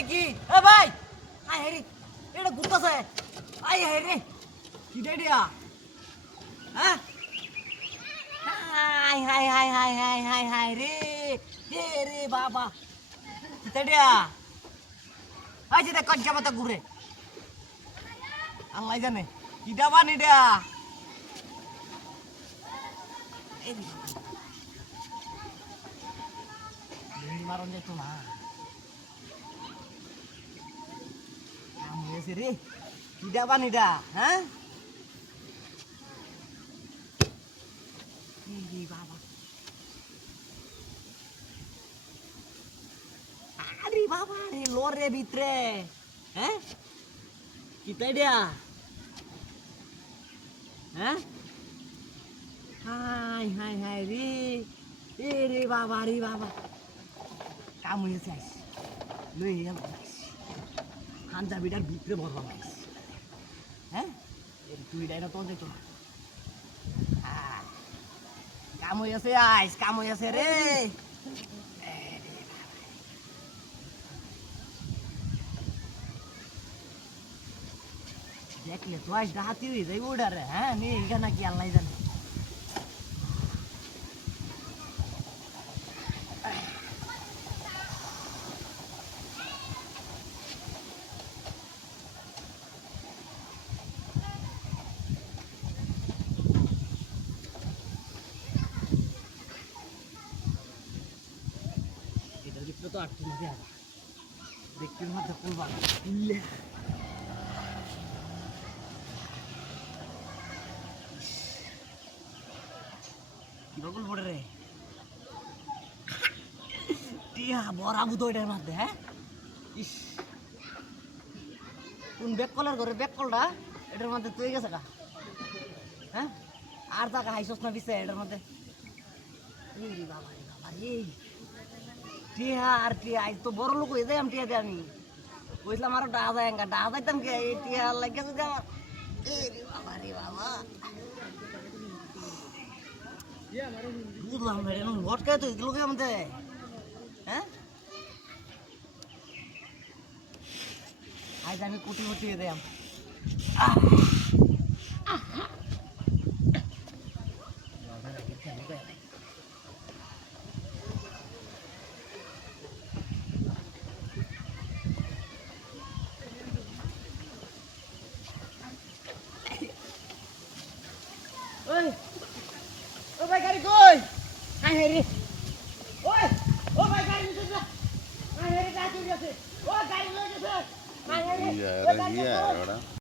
এটা কি এ ভাই আই হেরি এটা ঘুরতেছে আই হেরি কি দেডিয়া হ্যাঁ high high high high high high high রে রে বাবা কি দেডিয়া আই যে দেখ জামাতা ঘুরে আল্লাহ জানে কি দাবান এটা এই মারন যেত না হয়েছে রে কি দাবান এটা হ্যাঁ বাবা আরে বাবা রে লোরে ভিতরে হ্যাঁ কি তাই দিয়া হ্যাঁ হাই হাই হাই রে এ রে বাবা কাম হয়েছে আইস লই এলাম পাঞ্জাবিটার ভিতরে ভরবা আইস হ্যাঁ তুই ডাইনা তো দেখো কাম হয়েছে আইস কাম হয়েছে রে দেখলে তো আইস ডাহাতি হয়ে যাই ওডারে হ্যাঁ নি এখানে কি আল্লাহ জানে তো আটটি মধ্যে আবার দেখতে মধ্যে কোন বাবা কি বকুল পড়ে রে টিয়া বড় বুতো এটার মধ্যে হ্যাঁ ইস কোন ব্যাক কলার করে ব্যাক কলটা এটার মধ্যে তুই গেছে কা হ্যাঁ আর টাকা হাইছস না দিছে এটার মধ্যে এই বাবা এই টিয়া আর টিয়া আজ তো বড় লোক হয়ে যাই আমি টিয়াতে আমি বুঝলাম আরো ডা যাইতাম কে এই টিয়া লাগে যদি আমার বাবা রে বাবা বুঝলাম রে লটকায় তো এগুলো কে আমাদের হ্যাঁ আজ আমি কুটি কুটি দেয়াম oi oi vai cari koi ai heri oi vai cari itu sudah ai heri kacau dia sih oi cari lagi sih ai heri iya